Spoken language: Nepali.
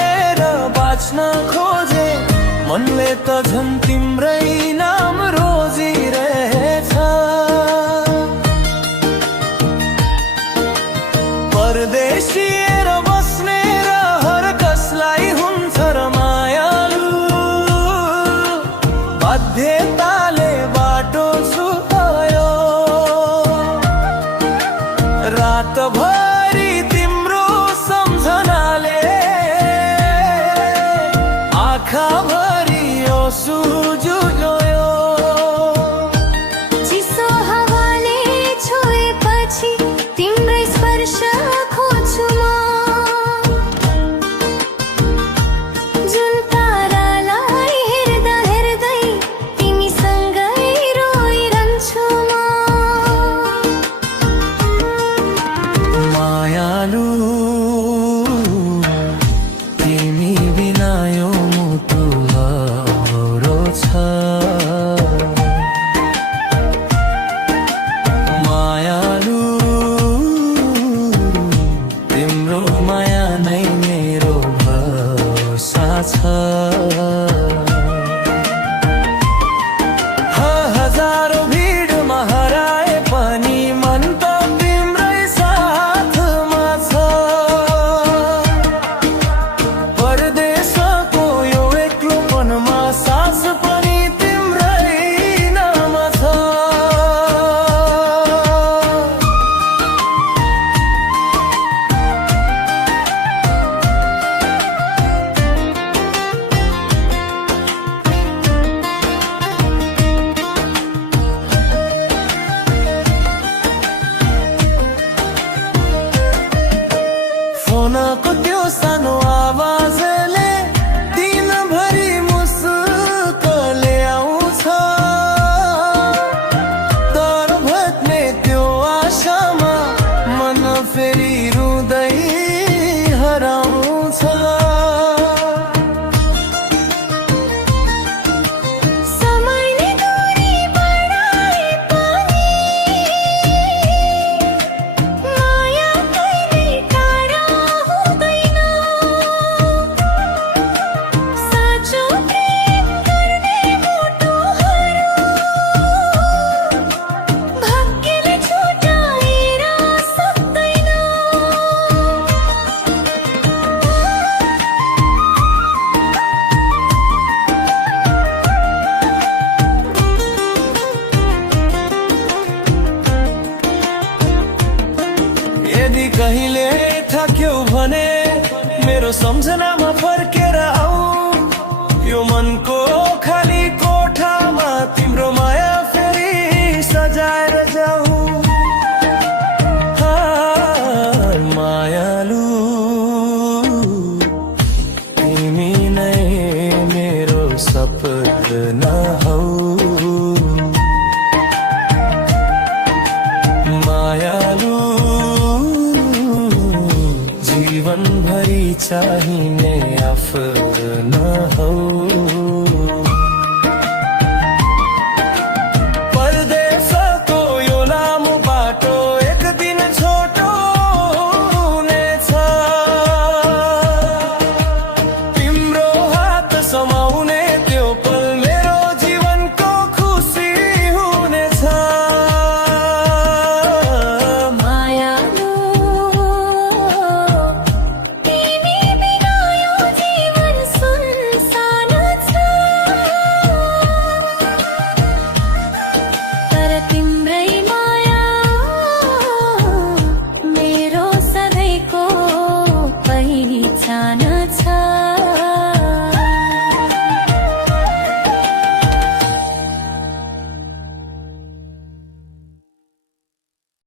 भएर बाँच्न खोजे मनले त झन् तिम्रै नाम रोजिरहेछ। परदेशिएर बस्ने रहर कसलाई हुन्छ र मायालु, बाध्यताले बाटो छुपायो। रातभरि तिम्रो सम्झनाले आँखाभरि आँसु जुल्यो। चिसो हावाले छोएपछि तिम्रै स्पर्श खोज्छु म, जुन तारालाई हेर्दा हेर्दै तिमीसँगै रोइरहन्छु म। मायालु तिमी बिना यो मुटु लौरो छ। मायालु तिम्रो माया नै मेरो भरोसा छ। हजारौं भिडमा हराए पनि मन त तिम्रै साथमा छ। परदेशको यो एक्लोपनमा सास पनि तिम्रै नाम छ। फोनको त्यो सानो आवाजले दिनभरि मुस्क ल्याउँछ। तर भेट्ने त्यो आशामा मन फेरि रुँदै हराउँछ। समयले दूरी बढाए पनि माया कहिल्यै टाढा हुँदैन। साँचो प्रेम गर्ने मुटुहरू भाग्यले छुटाएर सक्दैन। यदि कहिले थाक्यौ भने मेरो सम्झनामा फर्केर आऊ। यो मनको खाली कोठामा तिम्रो माया फेरि सजाएर जाऊ। मायालु तिमी नै मेरो सपना हौ। मायालु जीवनभरि चाहिने आफ्ना हौ।